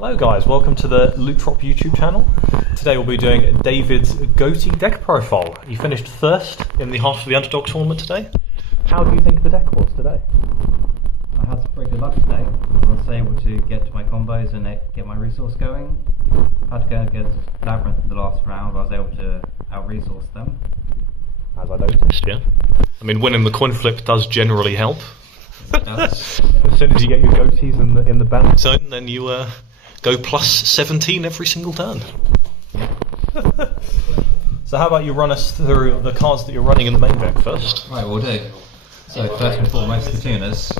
Hello guys, welcome to the Loot Drop YouTube channel. Today we'll be doing David's Ghoti deck profile. You finished first in the Heart of the Underdog tournament today. How do you think the deck was today? I had some pretty good luck today. I was able to get to my combos and get my resource going. I had to go against Labyrinth in the last round. I was able to out-resource them. As I noticed, yeah. I mean, winning the coin flip does generally help. It does. As soon as you get your Ghotis in the balance zone, then you go plus 17 every single turn. So how about you run us through the cards that you're running in the main deck first? Right, we'll do. So first and foremost, the tuners.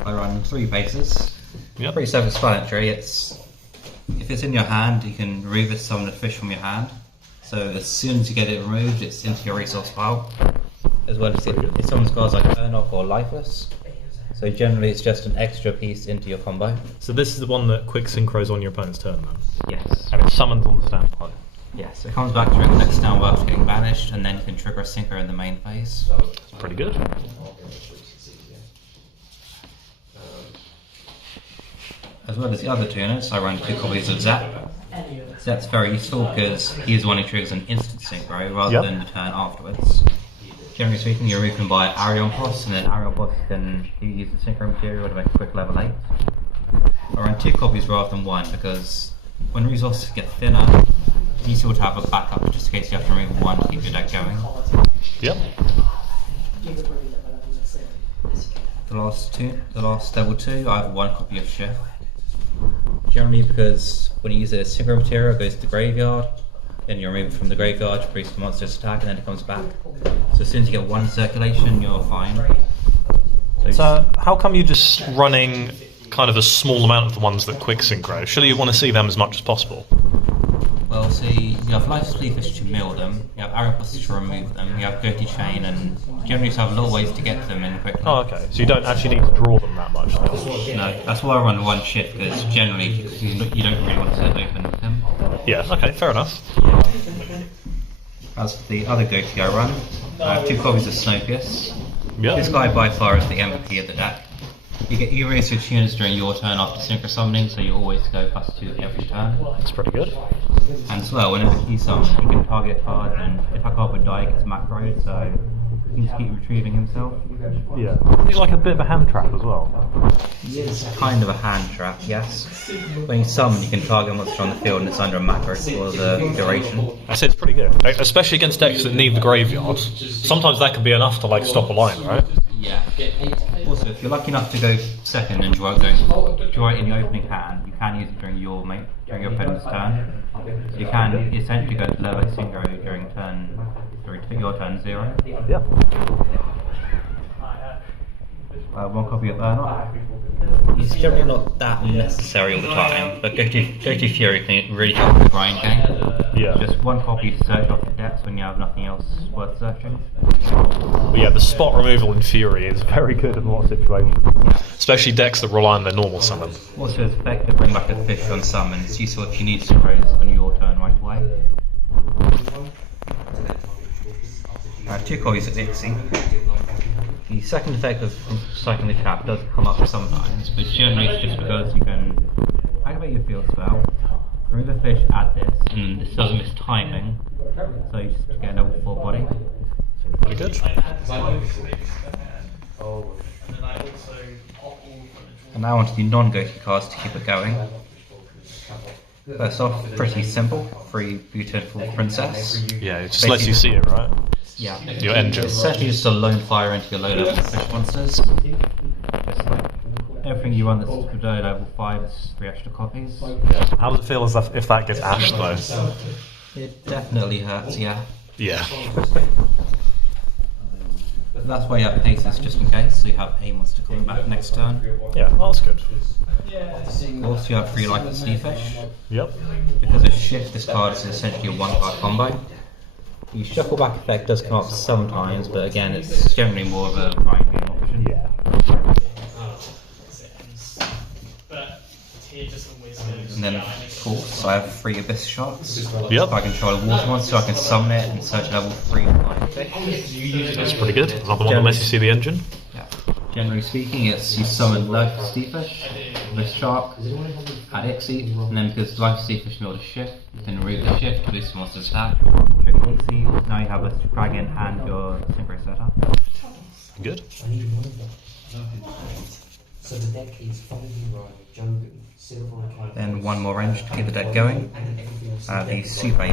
I run 3 bases. Yep. Pretty self-explanatory. If it's in your hand, you can remove it, summon a fish from your hand. So as soon as you get it removed, it's into your resource pile. As well as if someone's cards like Underdog or Lifeless. So generally it's just an extra piece into your combo. So this is the one that quick synchros on your opponent's turn then? Yes. And it summons on the standby? Yes, it comes back during the next down after getting banished, and then you can trigger a synchro in the main phase. That's pretty good. As well as the other tuners, I run 2 copies of Zap. Zap's very useful because he's the one who triggers an instant synchro rather than the turn afterwards. Generally speaking, you're moved by Arion Boss, and then Arion Boss can use the synchro material to make a quick level 8. I run 2 copies rather than 1 because when resources get thinner, it's useful to have a backup just in case you have to remove 1 to keep your deck going. Yep. The last level 2, I have 1 copy of Chef. Generally because when you use a synchro material, it goes to the graveyard, then you remove it from the graveyard to produce the monster's attack, and then it comes back. So as soon as you get 1 circulation, you're fine. So how come you're just running kind of a small amount of the ones that quick synchro? Surely you want to see them as much as possible. Well, see, you have Life Sleefish to mill them, you have Arion Boss to remove them, you have Ghoti Chain, and generally you have little ways to get them in quickly. Oh, okay. So you don't actually need to draw them that much then? No, that's why I run 1 shift, because generally you don't really want to open with them. Yeah, okay, fair enough. As for the other Ghoti I run, I have 2 copies of Snowkiss. Yep. This guy by far is the MVP of the deck. You raise your tuners during your turn after synchro summoning, so you always go +2 every turn. That's pretty good. And as well, whenever he summons, he can target a card, and if that card would die, it gets macroed, so he can just keep retrieving himself. Yeah. He's like a bit of a hand trap as well. He is kind of a hand trap, yes. When you summon, you can target a monster on the field, and it's under a macro for the duration. I say it's pretty good, especially against decks that need the graveyard. Sometimes that can be enough to like stop a line, right? Yeah. Also, if you're lucky enough to go second and draw it in your opening hand, you can use it during your opponent's turn. So you can essentially go to level synchro during your turn 0. Yeah. 1 copy of Underdog. He's generally not that necessary all the time, but Ghoti Fury can really help the grind game. Yeah. Just 1 copy to search off the decks when you have nothing else worth searching. But yeah, the spot removal in Fury is very good in a lot of situations. Especially decks that rely on their normal summon. Also, it's effective to bring back a fish on summon. It's useful if you need to raise on your turn right away. I have 2 copies of Ixie. The second effect of cycling the trap does come up sometimes, but generally it's just because you can activate your field spell, remove a fish, add this, and this doesn't miss timing, so you just get a level 4 body. Pretty good. And now onto the non-Ghoti cards to keep it going. First off, pretty simple, 3 beautiful princess. Yeah, it just lets you see it, right? Yeah. Your engine. It's essentially just a lone fire into your low level fish monsters. Just like everything you run that's below level 5 is 3 extra copies. How does it feel as if that gets ashed though? It definitely hurts, yeah. Yeah. But that's why you have paces just in case, so you have a monster coming back next turn. Yeah, well, that's good. Also you have 3 Lifeless Sea Fish. Yep. Because of shift, this card is essentially a 1-card combo. The shuffle back effect does come up sometimes, but again it's generally more of a grinding option. Yeah. And then of course I have 3 Abyss Shots. Yep. If I control a water monster, I can summon it and search level 3 to find fish. That's pretty good. Is that the one that lets you see the engine? Yeah. Generally speaking, it's you summon Life Sea Fish, the Shark, add Ixie, and then because Life Sea Fish build a shift, you can remove the shift, boost the monster's attack, trigger Ixie, now you have a Dragon and your Synchro set up. Good. Then one more range to keep the deck going, the Super.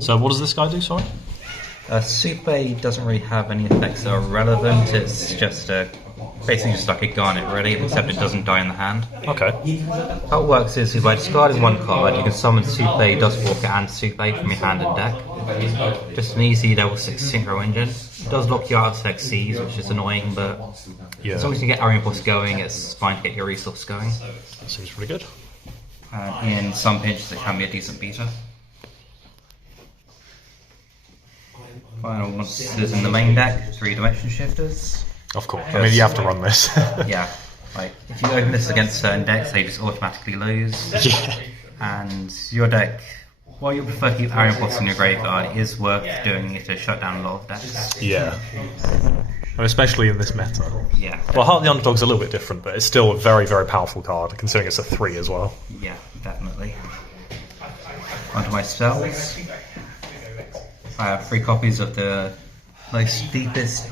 So what does this guy do, sorry? Super doesn't really have any effects that are relevant, it's just basically just like a Garnet really, except it doesn't die in the hand. Okay. How it works is by discarding one card, you can summon Super, Dustwalker and Super from your hand and deck. Just an easy level 6 Synchro Engine. It does lock you out of Sex Seas, which is annoying, but as long as you get Arian Boss going, it's fine to get your resource going. That seems pretty good. In some pinches it can be a decent beta. Final monsters in the main deck, 3 Dimension Shifters. Of course. I mean, you have to run this. Yeah. Like, if you open this against certain decks, they just automatically lose. Yeah. And your deck, while you prefer to keep Arian Boss in your graveyard, it is worth doing it to shut down a lot of decks. Yeah. And especially in this meta. Yeah. Well, Heart of the Underdog's a little bit different, but it's still a very, very powerful card, considering it's a 3 as well. Yeah, definitely. Onto my spells. I have 3 copies of the most distant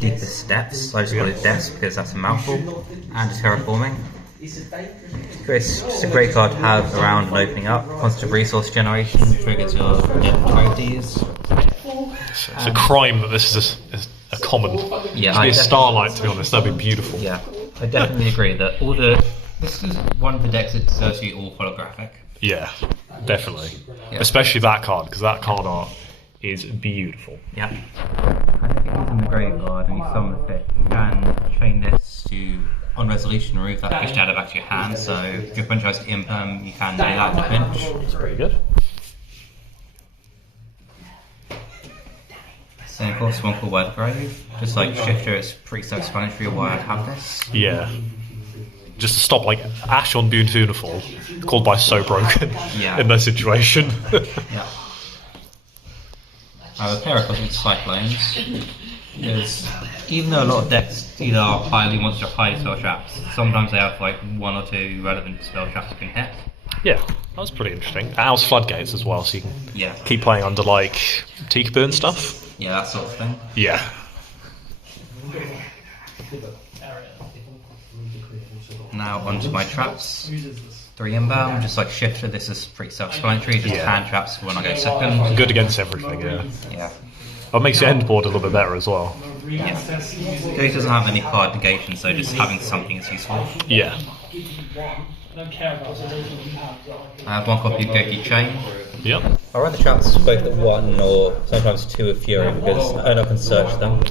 deepest steps. I just call it Depths because that's a mouthful. And Terraforming. It's just a great card to have around and opening up. Constant resource generation, triggers your trophies. It's a crime that this is a common. Yeah, it should be a Starlight, to be honest. That'd be beautiful. Yeah, I definitely agree that this is one of the decks that deserves to be all holographic. Yeah, definitely. Yeah. Especially that card, because that card art is beautiful. Yeah. I think it is in the graveyard and you summon the fish. You can chain this to, on resolution, remove that fish shadow back to your hand, so if your opponent tries to imp you can do that to pinch. That's pretty good. Then of course one called Word Grave. Just like Shifter, it's pretty self-explanatory why I'd have this. Yeah. Just to stop, like, Ash on Boontoonful, called by So Broken, in that situation. Yeah. I have a pair of Cosmic Cyclones, because even though a lot of decks either are highly monster or highly spell traps, sometimes they have like 1 or 2 relevant spell traps you can hit. Yeah, that was pretty interesting. Owl's Floodgates as well, so you can keep playing under, like, Teakaboo and stuff. Yeah, that sort of thing. Yeah. Now onto my traps. 3 inbound, just like Shifter, this is pretty self-explanatory, just hand traps when I go second. Good against everything, yeah. Yeah. It makes your end board a little bit better as well. Yeah. Ghoti doesn't have any card negation, so just having something is useful. Yeah. I have 1 copy of Ghoti Chain. Yep. I run the traps both at 1 or sometimes 2 with Fury because I can search them.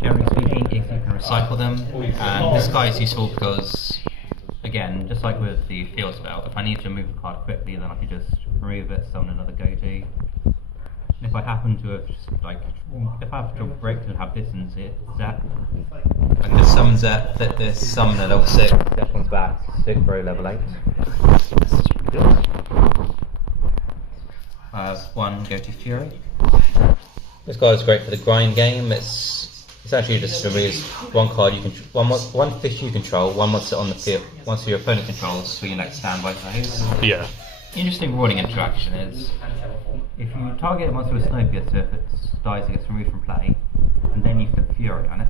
Generally speaking, if you can recycle them, and this guy is useful because, again, just like with the field spell, if I need to move a card quickly, then I can just remove it, summon another Ghoti. And if I happen to have just, like, if I have to break and have this in Zet, I can just summon Zet, fit this, summon a level 6, that one's back, stick through level 8. I have 1 Ghoti Fury. This card is great for the grind game. It's actually just removes 1 card you can, one fish you control, 1 monster on the field, once your opponent controls for your next standby phase. Yeah. Interesting rewarding interaction is, if you target a monster with Snowpiercer, if it dies it gets removed from play, and then you flip Fury on it,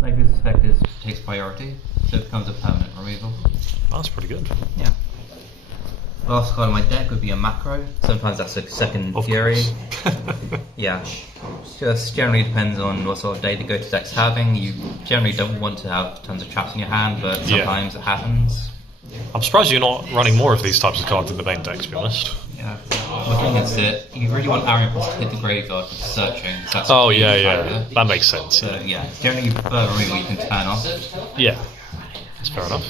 Snowpiercer's effect takes priority, so it becomes a permanent removal. That's pretty good. Yeah. Last card on my deck would be a macro. Sometimes that's a second Fury. Yeah. Just generally depends on what sort of day the Ghoti deck's having. You generally don't want to have tons of traps in your hand, but sometimes it happens. I'm surprised you're not running more of these types of cards in the main deck, to be honest. Yeah. The thing is that you really want Arian Boss to hit the graveyard with searching. That's yeah. That makes sense. So, yeah. Generally you prefer a removal you can turn off. Yeah. That's fair enough.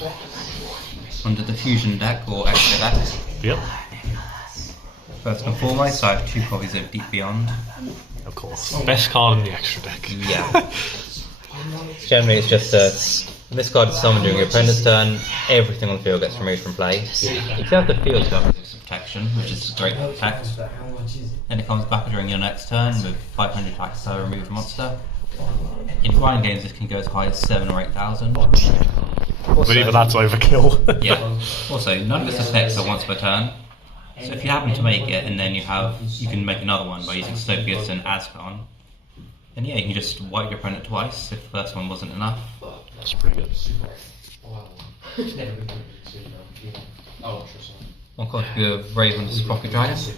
Under the fusion deck or extra deck. Yep. First and foremost, I have 2 copies of Deep Beyond. Of course. Best card in the extra deck. Yeah. Generally it's just this card is summoned during your opponent's turn, everything on the field gets removed from play. Except the field card is protection, which is great for protect. Then it comes back during your next turn with 500 attacks to remove a monster. In grind games, this can go as high as 7 or 8,000. But even that's overkill. Yeah. Also, none of its effects are once per turn. So if you happen to make it, and then you can make another one by using Stopius and Azcon, then yeah, you can just wipe your opponent twice if the first one wasn't enough. That's pretty good. One copy of Raven's Pocket Giant.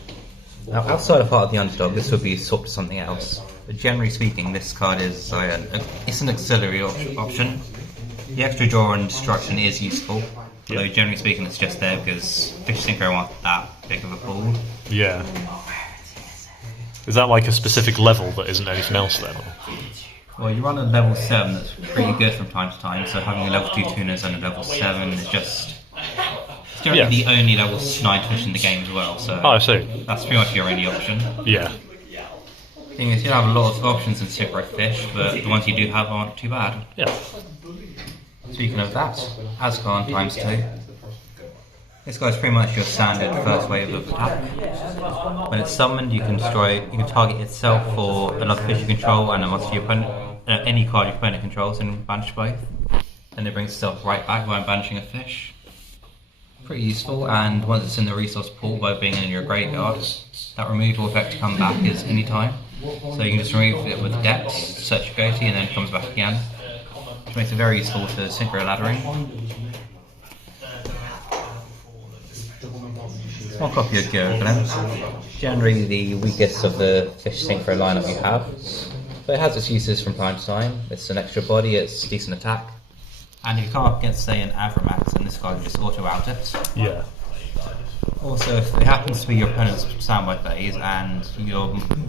Now, outside of Heart of the Underdog, this would be swapped to something else. But generally speaking, this card is it's an auxiliary option. The extra draw and destruction is useful, although generally speaking it's just there because Fish Synchro aren't that big of a pool. Yeah. Is that like a specific level that isn't anything else then? Well, you run a level 7 that's pretty good from time to time, so having a level 2 tuners and a level 7 is just... It's generally the only level 9 fish in the game as well, so... Oh, I see. That's pretty much your only option. Yeah. The thing is, you have a lot of options in Synchro Fish, but the ones you do have aren't too bad. Yeah. Speaking of that, Azcon times 2. This guy's pretty much your standard first wave of attack. When it's summoned, you can target itself or another fish you control and a monster your opponent, any card your opponent controls, and banish both. And it brings itself right back by banishing a fish. Pretty useful, and once it's in the resource pool by being in your graveyard, that removal effect to come back is any time. So you can just remove it with Dex, search your Ghoti, and then it comes back again. Which makes it very useful to synchro laddering. One copy of Ghoti, generally the weakest of the fish synchro lineup you have, but it has its uses from time to time. It's an extra body, it's decent attack, and if you come up against, say, an Avramax, then this guy will just auto-out it. Yeah. Also, if it happens to be your opponent's standby phase and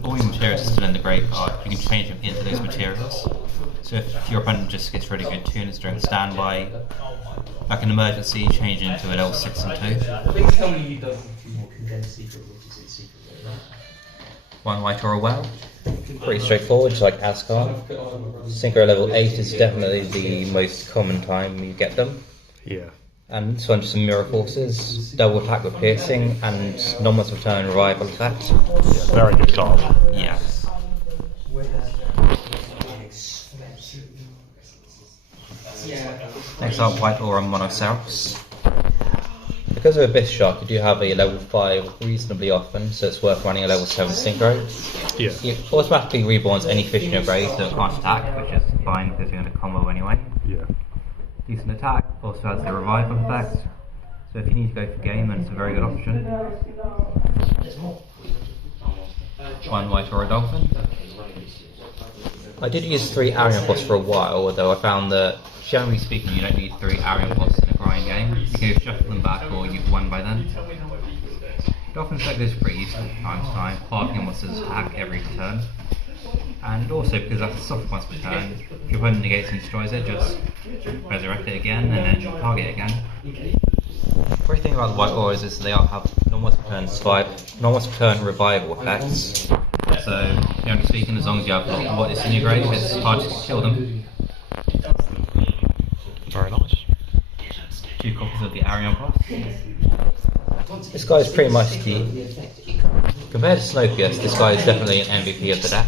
all your materials are still in the graveyard, you can change them into those materials. So if your opponent just gets really good tuners during standby, like an emergency, change it into a level 6 and 2. One white or a well. Pretty straightforward, just like Azcon. Synchro level 8 is definitely the most common time you get them. Yeah. And this one's some Mirror Forces, double attack with piercing, and non-once return revival effect. Yeah, very good card. Yeah. Next up, White Aura Monoceros. Because of Abyss Shock, you do have a level 5 reasonably often, so it's worth running a level 7 synchro. Yeah. It automatically reborns any fish in your grave that can't attack, which is fine because you're going to combo anyway. Yeah. Decent attack, also has the revival effect, so if you need to go for game, then it's a very good option. One white or a dolphin. I did use 3 Arion Boss for a while, although I found that generally speaking you don't need 3 Arion Boss in a grind game. You can shuffle them back or you've won by then. Dolphin effect is pretty useful from time to time, parking a monster's attack every turn. And also because that's a soft once per turn, if your opponent negates and destroys it, just resurrect it again and then target it again. The great thing about the White Auras is they all have non-once per turn revival effects. So, generally speaking, as long as you have what is in your grave, it's hard to kill them. Very nice. 2 copies of the Arion Boss. This guy is pretty much compared to Snopius, this guy is definitely an MVP of the deck.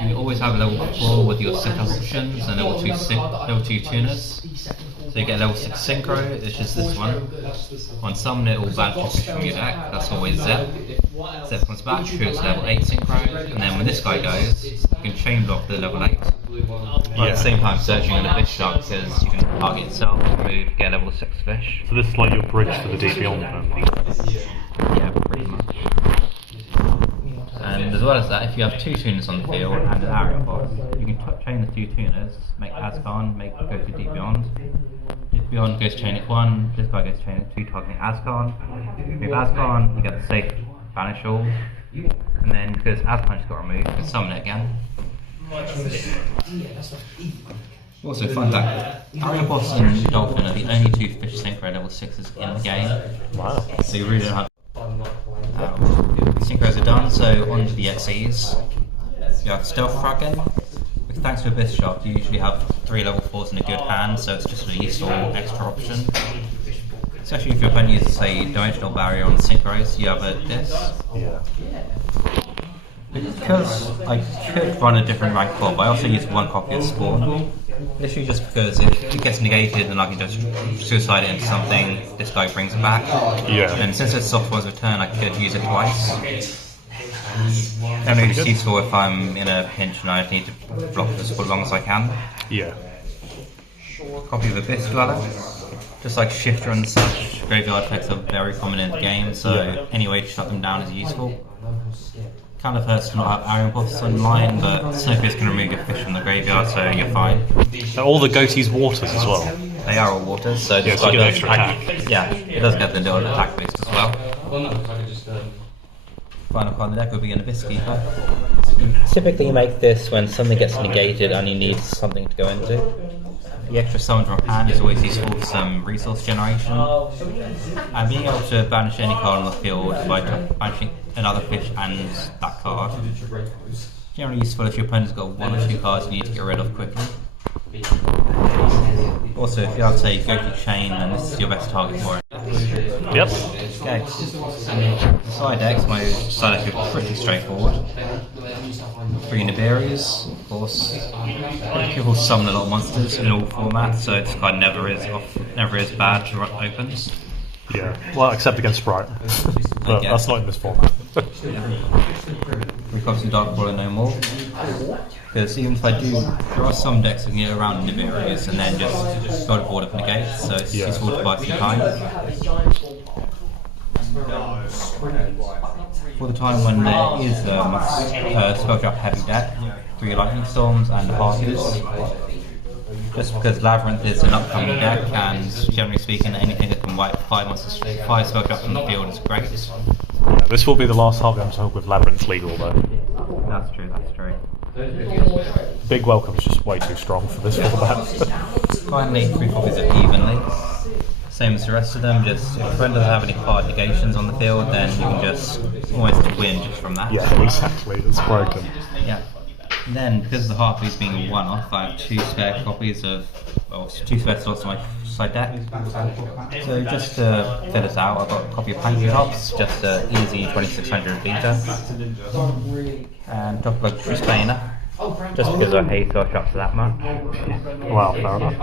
You always have a level 4 with your set options and level 2 tuners. So you get level 6 synchro, it's just this one. On summon it will banish fish from your deck, that's always Zep. Zep comes back, triggers level 8 synchro, and then when this guy goes, you can chain block the level 8. But at the same time searching on a fish shark because you can target itself, move, get level 6 fish. So this is like your bridge to the deep beyond then? Yeah, pretty much. And as well as that, if you have 2 tuners on the field and an Arion Boss, you can chain the 2 tuners, make Azcon, go to Deep Beyond. Deep Beyond goes chain it 1, this guy goes chain it 2, targeting Azcon. With Azcon, you get the safe banish all, and then because Azcon just got removed, you can summon it again. Also, fun fact, Arion Boss and Dolphin are the only 2 fish synchro level 6s in the game. Wow. So you really don't have synchros are done, so on to the XEs. You have Stealth Kraken. Thanks to Abyss Shock, you usually have 3 level 4s in a good hand, so it's just a useful extra option. Especially if your opponent uses, say, Dimensional Barrier on synchros, you have this. Yeah. Because I could run a different rank form, but I also use one copy of Spawn. Literally just because if it gets negated, then I can just suicide it into something, this guy brings it back. Yeah. And since it's software's return, I could use it twice. Only it's useful if I'm in a pinch and I need to block this for as long as I can. Yeah. Copy of Abyss Dweller. Just like Shifter and such, graveyard effects are very common in the game, so any way to shut them down is useful. Kind of hurts to not have Iron Boss online, but Snowfierce can remove your fish from the graveyard, so you're fine. Are all the Ghoti's waters as well? They are all waters, so Yeah, so you get extra attack. Yeah, it does get the little attack boost as well. Final card in the deck would be an Abyss Keeper. Typically you make this when something gets negated and you need something to go into. The extra summon from hand is always useful for some resource generation. And being able to banish any card on the field by banishing another fish and that card. Generally useful if your opponent's got one or two cards you need to get rid of quickly. Also, if you have, say, Ghoti Chain, then this is your best target for it. Yep. Okay. Side decks, my side decks are pretty straightforward. 3 Nibirias, of course. People summon a lot of monsters in all formats, so this card never is bad to run opens. Yeah. Well, except against Sprite. But that's not in this format. 3 copies of Dark Crawler no more. Because even if I do, there are some decks that can get around Nibirias and then just go to board of negates, so it's useful to buy some time. For the time when there is a spelltrap heavy deck, 3 Lightning Storms and HOTUs. Just because Labyrinth is an upcoming deck, and generally speaking, anything that can wipe 5 spelltraps from the field is great. Yeah, this will be the last Harvey Underdog with Labyrinth legal, though. That's true, that's true. Big Welcome's just way too strong for this format. Finally, 3 copies of Evenly. Same as the rest of them, just if your friend doesn't have any card negations on the field, then you can just almost win just from that. Yeah, exactly, it's broken. Yeah. And then, because of the Harpies being a one-off, I have 2 spare copies of, well, 2 spare slots on my side deck. So just to fill it out, I've got a copy of Panty Tops, just an easy 2600 beta. And top of Spainer, just because I hate Flush Up to that much. Wow, fair enough.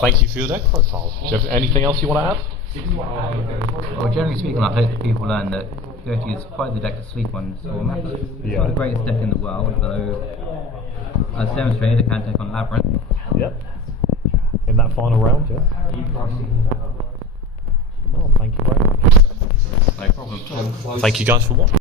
Thank you for your deck profile. Do you have anything else you want to add? Well, generally speaking, I hope that people learn that Ghoti is quite the deck to sleep on this format. It's not the greatest deck in the world, though, as demonstrated, it can take on Labyrinth. Yep. In that final round, yeah. Well, thank you very much. No problem. Thank you guys for watching.